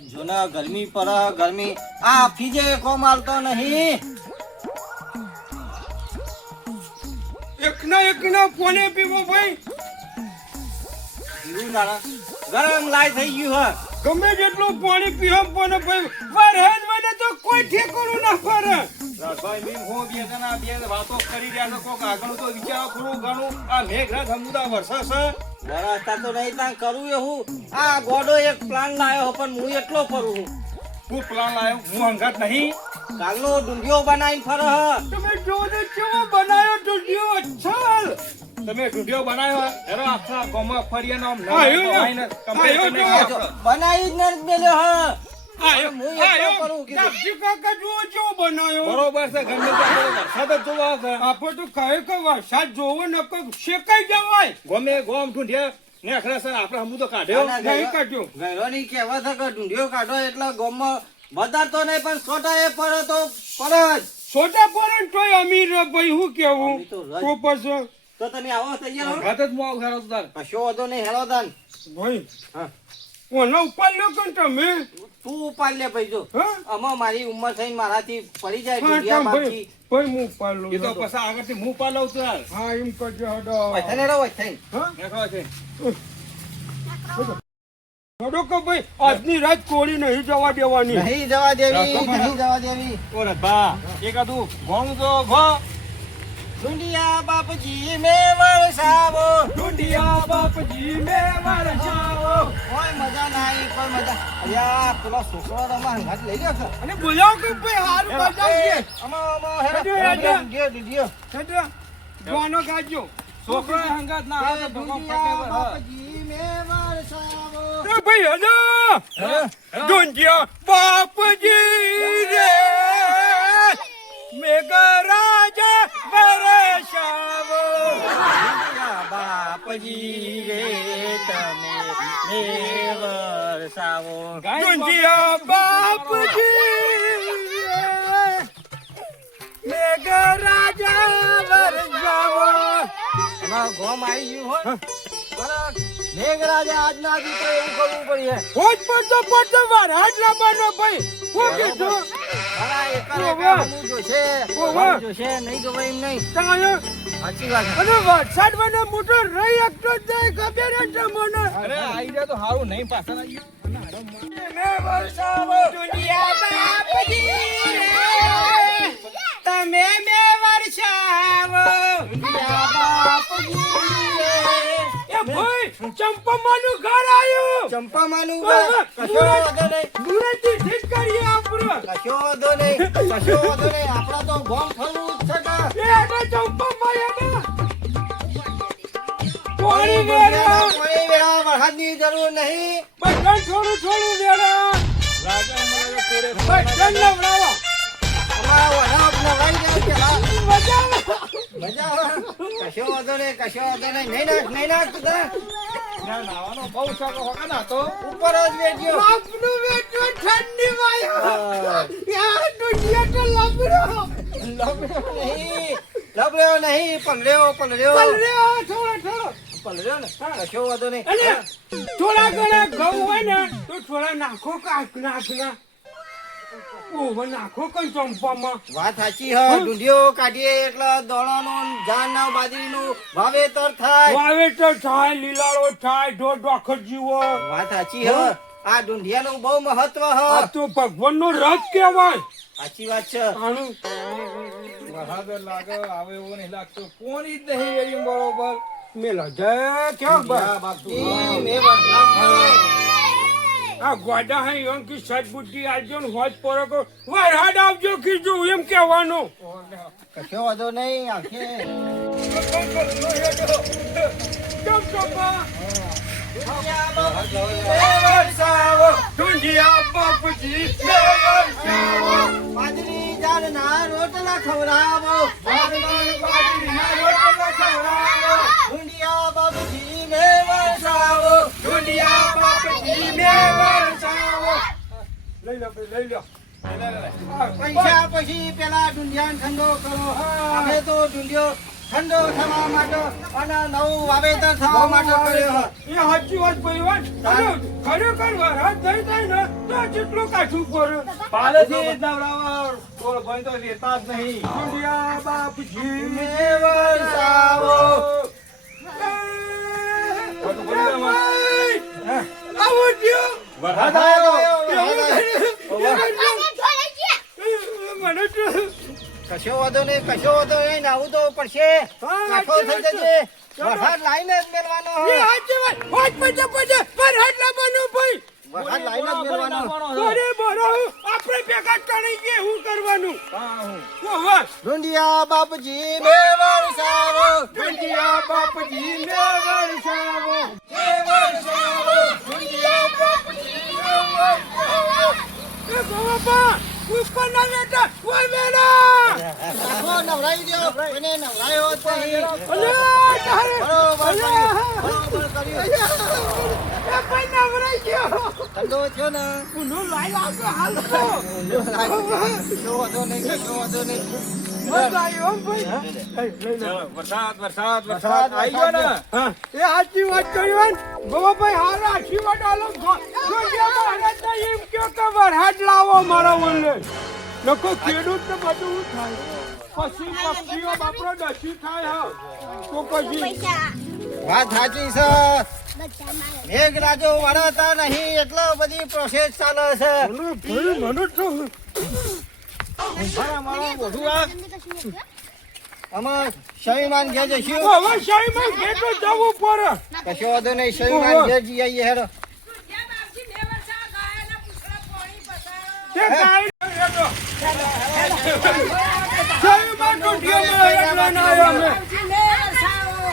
જોના ગરમી પર ગરમી આ ફીજે કોમ આલતો નહીં. એકના કોને પીવો ભાઈ? પીવું ના ગરમ લાય થઈ ગયું હ. ગમે જેટલું પાણી પીવો પણ ભાઈ વરહેદ મને તો કોઈ ઠેકાણું ના ફરે. ભાઈ મી હો બે જણા બે વાતો કરી રહ્યા છો. કોક આગળ તો વિચારો થોડું ઘણું. આ મેઘરાજ હમુદા વરસાદ છે. વરસતા તો નહીં તાન કરું એવું. આ ગોડો એક પ્લાન લાયો પણ હું એટલો ફરું છું. હું પ્લાન લાયો, હું હંગાત નહીં. કાલનો ડુંડિયો બનાવીને ફરે હ. તમે જો ને કેવો બનાયો ઢૂંઢિયો અચ્છલ. તમે ઢૂંઢિયો બનાવ્યો એનો આખા ગામમાં ફરિયાનો આમ બનાવી જ ન મેલ્યો હ. આયો નાગજી કાકા જુઓ કેવો બનાયો. બરોબર છે. ગમે ત્યાં વરસાદ જ જોવા છે. આપણે તો કહે કે વરસાદ જોવો ન શેકાઈ જવાય. ગમે ગોમ ઢૂંઢિયા ને આખરે સર આપણે હમું તો કાઢ્યો નહીં કાઢ્યો. ગયરોની કહેવા છે કે ડુંડિયો કાઢો એટલે ગામમાં બધા તો નહીં પણ છોટા એ પડે તો પડે જ. છોટા પડે તોય અમીર ભાઈ હું કેવું અમી તો રજ. તો પછી તો તમે આવો તૈયાર હો. ઘાત જ હું આવું ઘારો તાર કશો વાંધો નહીં હેલો તાન. ભાઈ હા ઓનો ઉપર લ્યો કે તમે તું ઉપાડ લે ભાઈ જો. હા આમાં મારી ઉંમર થઈને મારાથી પડી જાય હા ડુંડિયા ભાઈ માંથી. ભાઈ હું ઉપર લઉં એ તો પછી આગળથી હું પાલવ તાર હા એમ કરજો હડો વૈથાને રહો વૈથાને. હા દેખો છે હડો કે ભાઈ આજની રાત કોળી નહીં જવા દેવાની. નહીં જવા દેવી નહીં જવા દેવી. ઓરે બા એકાદું ઘણું તો ઘો ડુંડિયા બાપજી મે વરસાવો. ઢૂંઢિયા બાપજી મે વરસાવો. કોઈ મજા નહીં કોઈ મજા. અલ્યા પેલો છોકરો તમારા હાથ લઈ ગયો છે. અને બોલાવો કે ભાઈ હારું બજાવજે. આમાં હેડો. હેડો, હેડો. ડુંડિયો. છેડો ગાનો ગાજો. છોકરો હંગાત ના આવે તો ભગવાન ડુંડિયા ફટે બાપજી મે વરસાવો. એ ભાઈ હજો ઢૂંઢિયા બાપજી રે મેઘરાજા વરસાવો. ડુંડિયા બાપજી રે તમે મે વરસાવો. ઢૂંઢિયા બાપજી રે મેઘરાજા વરસાવો. એમાં ગોમ આવી ગયું હોય બરાબર. મેઘરાજા આજના દીકરો એવું કરવું પડે. હોજ પડતો વરસાદ લાવવાનો ભાઈ હું કીધું ખરા એકર ઓહો. એકર હમું જોશે. ઓહો. હમું જોશે નહીં જોવે એમ નહીં. તાણે સાચી વાત છે. અને વરસાદ મને મોટો રહી એકતો જ નહીં ખબર જ તમને. અરે આઈ જાય તો સારું નહીં પાછળ આવી મે વરસાવો દુનિયા બાપજી રે તમે મે વરસાવો દુનિયા બાપજી રે. એ ભાઈ ચંપામાનું ઘર આવ્યું. ચંપામાનું ઓહો. કશો વાંધો નહીં. દૂરેથી ઠીક કરીએ આપણે. કશો વાંધો નહીં. કશો વાંધો નહીં. આપણા તો ગોમ ફરવું જ છે કે. એ આગળ ચંપામાં એના પાણી પાણી વેરા. વેરા વરસાદની જરૂર નહીં. બધા થોડું વેરા. બધા નવડાવો. અમારા વરાપ નવાઈ જાય પેલા. મજા આવે. મજા આવે. કશો વાંધો નહીં. કશો વાંધો નહીં. નહીં નાખ નહીં નાખ તું તારે. નાવાનો બહુ શોખ હોકા ના તો ઉપર જ વેચજો. આપનું વેચો ઠંડી વાયો. હા. યાર દુનિયા તો લબડો. લબડ્યો નહીં. લબડ્યો નહીં. પલળ્યો પલળ્યો. પલળ્યો થોડો. પલળ્યો ને. કશો વાંધો નહીં. અને થોડા ઘણા ઘઉં હોય ને તો થોડા નાખો નાખના. ઓહો નાખો કઈ ચંપામાં. વાત સાચી હ. ડુંડિયો કાઢીએ એટલે દોડાનું જાનના બાજરીનું વાવેતર થાય. વાવેતર થાય લીલાળો થાય ઢોર ડોખર જીવો. વાત સાચી હ. આ ડુંડિયાનું બહુ મહત્વ હ. આ તો ભગવાનનો રથ કહેવાય. સાચી વાત છે. આનું બહાદર લાગે આવે એવો નહીં લાગતો કોની જ નહીં એવી બરોબર મેલા જય કેમ આ બાપુ ઈ મેં વરસાદ આ ગોડા હે યોંકી સદબુદ્ધિ આલજો ને હોજ પરકો વરહાડ આવજો કીધું એમ કહેવાનું. કશો વાંધો નહીં. આખે કેમ ચોપા વરસાવો. ઢૂંઢિયા બાપજી મે વરસાવો. બાજરી જાનના રોટલા ખવડાવો. બાજરીના રોટલા ખવડાવો. ડુંડિયા બાપજી મે વરસાવો. ઢૂંઢિયા બાપજી મે વરસાવો. લઈ લો પૈસા પછી પેલા ડુંડિયાને ઠંડો કરો. અમે તો ડુંડિયો ઠંડો થવા માટે અને નવું વાવેતર થવા માટે કર્યો. એ સાચી વાત ભાઈ વાત. ખરેખર વરસાદ થઈ જાય ને તો જેટલું કાઢવું પડે પાલેથી જ નવરાવા બોલ ભાઈ તો લેતા જ નહીં દુનિયા બાપજી ને વરસાવો. આવો જ્યો વરસાદ આવ્યો. મને તો કશો વાંધો નહીં નાવું તો પડશે. કાઠો થઈ જજે. વરસાદ લાઈને જ મેળવાનો એ હાચી વાત હોજ પચા પર હાટલા બનો ભાઈ વરસાદ લાઈને જ મેળવાનો. બોરે બોરો આપણે ભેગા ટણી કે હું કરવાનું ઓહો ઢુંડિયા બાપજી ને વરસાવો. ઢુંડિયા બાપજી ને વરસાવો ઢુંડિયા બાપજી ને વરસાવો. એ બાપા ઉપર ના બેટા ઓય મેલા કાઠો નવરાઈ દ્યો. કોઈને નવરાયો જ નહીં. અલે તારે બરોબર કર્યું. એ ભાઈ નવરાઈ ગયો ધંધો થયો ને. ઉનો લાઈ લાગો હાલ તો કશો વાંધો નહીં. મજા આવ્યો ભાઈ વરસાદ આવી ગયો ને. એ સાચી વાત કરી બાબાભાઈ હારા આશીર્વાદ આલો મહારાજ એમ કયો કે વરસાદ લાવો મારા વલ્લે નકો ખેડૂત ને બધું થાય પછી પક્ષીઓ બાપરો દસી થાય હા તો પછી વાત સાચી છે. મેઘરાજો વળતા નહીં એટલો બધી પ્રોસેસ ચાલે છે. મને તો મારો બધું આ આમાં શરીમાન ઘેર જઈશું. હવે શાહીમાં ઘેટો જવું પડે કશો વાંધો નહીં. શરીમાન ઘેર જઈ આવીએ હેડો. તે કાઈ હેડો શાહીમાં તો ઢેલો એકલાના આવ્યા અમે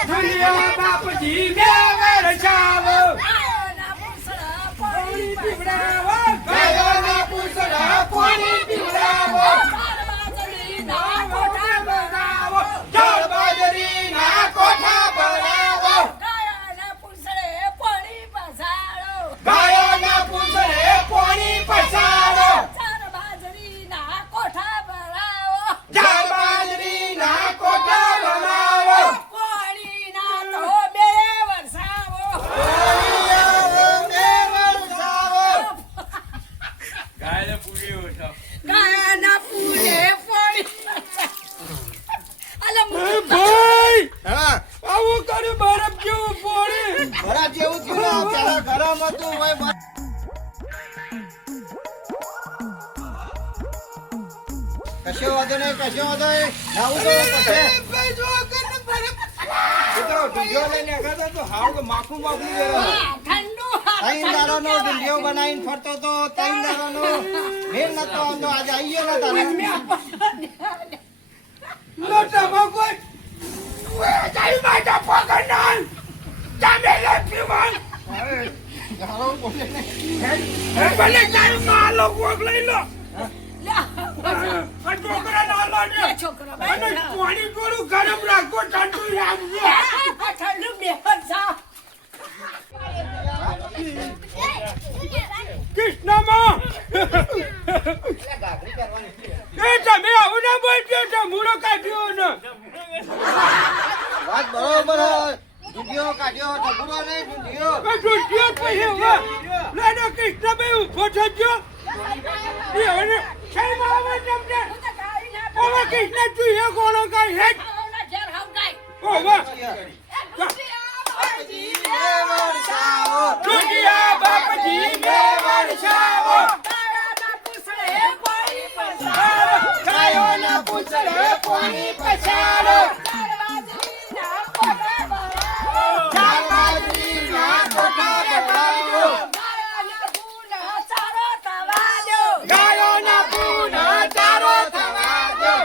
દુનિયા બાપજી ને વરસાવો પાણી પીવડાવો ગાયોના પૂંછડા પાણી પીવડાવો ચાલ બાજરીના કોઠા બનાવો ગાયોના પૂંછડે પાણી પસાડો ચાલ બાજરીના કોઠા બનાવો ભાઈ હા આવું કર્યું બરફ જેવું પોણી ઘરા જેવું થયું ને. પેલા ગરમ હતું ભાઈ. કશો વાંધો નહીં. નાવું તો પછી. ઢીંગો લઈને આગળ તો હાવ તો માખું ત્રણ દાડાનો ઢીંડિયો બનાવીને ફરતો તો. ત્રણ દાડાનો મેળ નતો આવતો. આજે આવી ગયો ને તારે. લોટામાં કોઈ જાય માટા પકડનાર જામે લે પીવાન ગાળો બોલે ને. ભલે જાય માલો કોક લઈ લો આ છોકરા ના લો ને અને પાણી થોડું ગરમ રાખો ઠંડુ રાખજો કૃષ્ણમાં એ તમે આવું ના બોલજો તો મૂળો કાઢ્યો ને વાત બરોબર હે. ઢીંડિયો કાઢ્યો ઢબુડો નહીં. ઢીંડિયો દુધિયો પછી હવે લેડો કૃષ્ણભાઈ ઉભો થજો એ હવે શેમ આવે તમને ઓવે કૃષ્ણ તું એ કોનો કાઈ હે ઓવે દુધિયા બાપજી ને વરસાવો ગાયોના પૂંછડે પાણી પછાડો ચાલબાજરીના કોઠા બનાવો ગાયોના પૂના ચારો થવા દો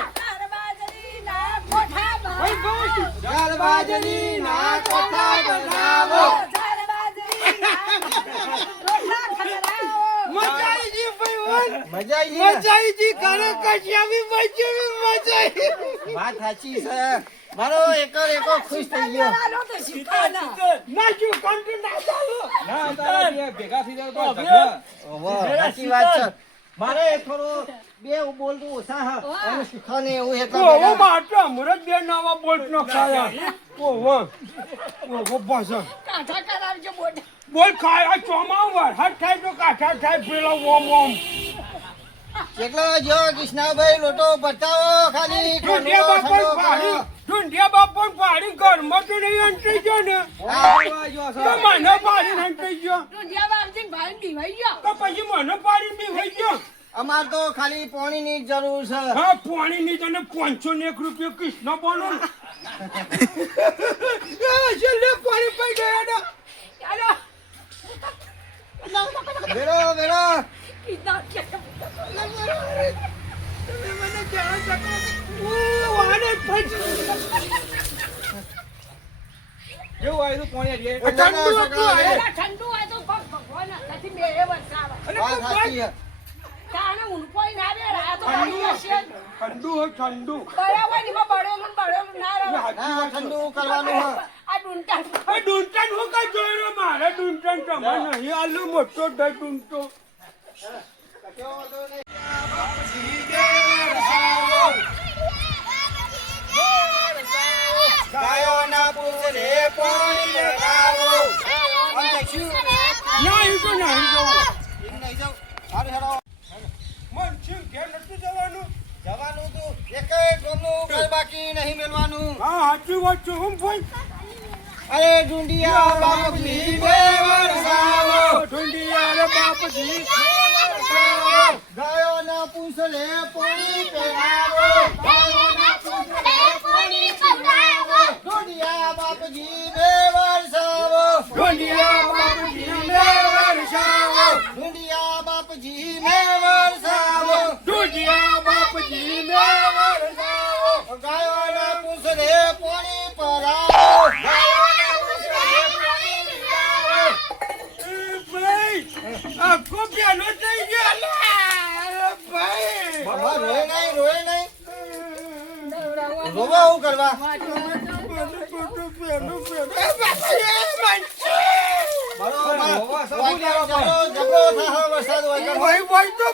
ચાલબાજરીના કોઠા બનાવો. મજા આવી ગઈ ભાઈ મજા આવી મજા આવી ગઈ ઘરે કશિયાવી મજા આવી વાત સાચી છે. મારો એકો ખુશ થઈ ગયો. ના જો કંટ ના ચાલો ના તારા બે ભેગા થઈ જાય તો ઝઘડા. ઓહો, સાચી વાત છે. મારે થોડો બે બોલતું ઓછા હા અને શીખવાને એવું એટલે ઓહો માટા મુરત બે નાવા બોલ્ટ નો ખાયા ઓહો ઓહો પાછા બોલ ખાય આ ચોમાસું વરસાદ થાય તો કાઠા થાય પેલો ઓમ ઓમ કેટલો જો કૃષ્ણાભાઈ લોટો બતાવો ખાલી ઢૂંઢિયા બાપા પાડી ઢૂંઢિયા બાપા પાડી ઘરમાં તો નહીં અંતરી ગયો ને તો મને પાડી અંતરી ગયો તો પછી મને પાડી બીવાઈ ગયો અમાર તો ખાલી પાણીની જ જરૂર છે. હા પાણીની તને 501 રૂપિયા કૃષ્ણ બોલો છેલ્લે પાણી પી ગયા ને વેરો વેરો મને ક્યાં વાને પછી કેવું આવ્યું પાણી હજી? ઠંડુ હતું આ. ઠંડુ હોય તો પગ ભગવાન નથી બે વરસાદ અરે વાત પણ સાચી છે. કાને ઊંઘોય ના બે આ તો પડી જશે ઠંડુ હોય ઠંડુ બરાબર ની બળેલું ના રહે ના, ઠંડુ કરવાનું છે. આ ડુંટા આ ડુંટન હું કઈ જોયો મારે ડુંટન તમારે નહીં આલુ મોટો ડ ડુંટો ગાયોના પૂંછડે પાણી લગાવો. આમ દેખ્યું? ના એ તો નહીં જવું એમ નહીં જાઉં. હારું હેડો. મન છે ઘેર નથી જવાનું જવાનું તું એકેય ગામનું ઘર બાકી નહીં મેલવાનું. હા સાચી વાત છે હું ભાઈ અરે ઢૂંઢિયા બાપજી બે વરસાવો. ઢુંડિયા રે બાપજી ગાયોના પૂંછડે પાણી પહેરાવો. ઢૂંઢિયા બાપજી બે વરસાવો. ઢુંડિયા બાપજી ને વરસાવો ઢૂંઢિયા બાપજી બે વરસાવો. ઢુંડિયા બાપજી ને વરસાવો ગાયોના પૂંછડે પાણી ભરાવો. ભાઈ આખો પ્યાલો થઈ ગયો લે ભાઈ બાબા રોય નહીં રોય નહીં. રોવા હું કરવા?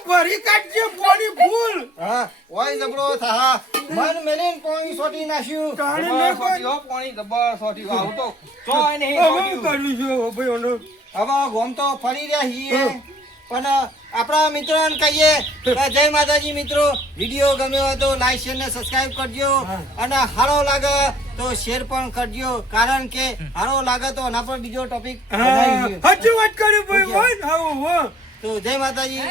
ભરી કાઢજે પાણી ફૂલ મન મેલીને પાણી સોટી નાખ્યું. જબર સોટ્યું હો, પાણી જબર સોટ્યું. આવું તો ચોય નહીં હવે સોટ્યું. કર્યું છે ભાઈ હવે ગોમ તો ફરી રહ્યા છીએ પણ આપણા મિત્રોને કહીએ કે જય માતાજી મિત્રો, વિડીયો ગમ્યો હોય તો લાઈક શેર ને સબસ્ક્રાઇબ કરજો અને સારો લાગે તો શેર પણ કરજો કારણ કે સારો લાગે તો આના પર બીજો ટોપિક બનાવીએ. સાચી વાત કરી ભાઈ તો જય માતાજી.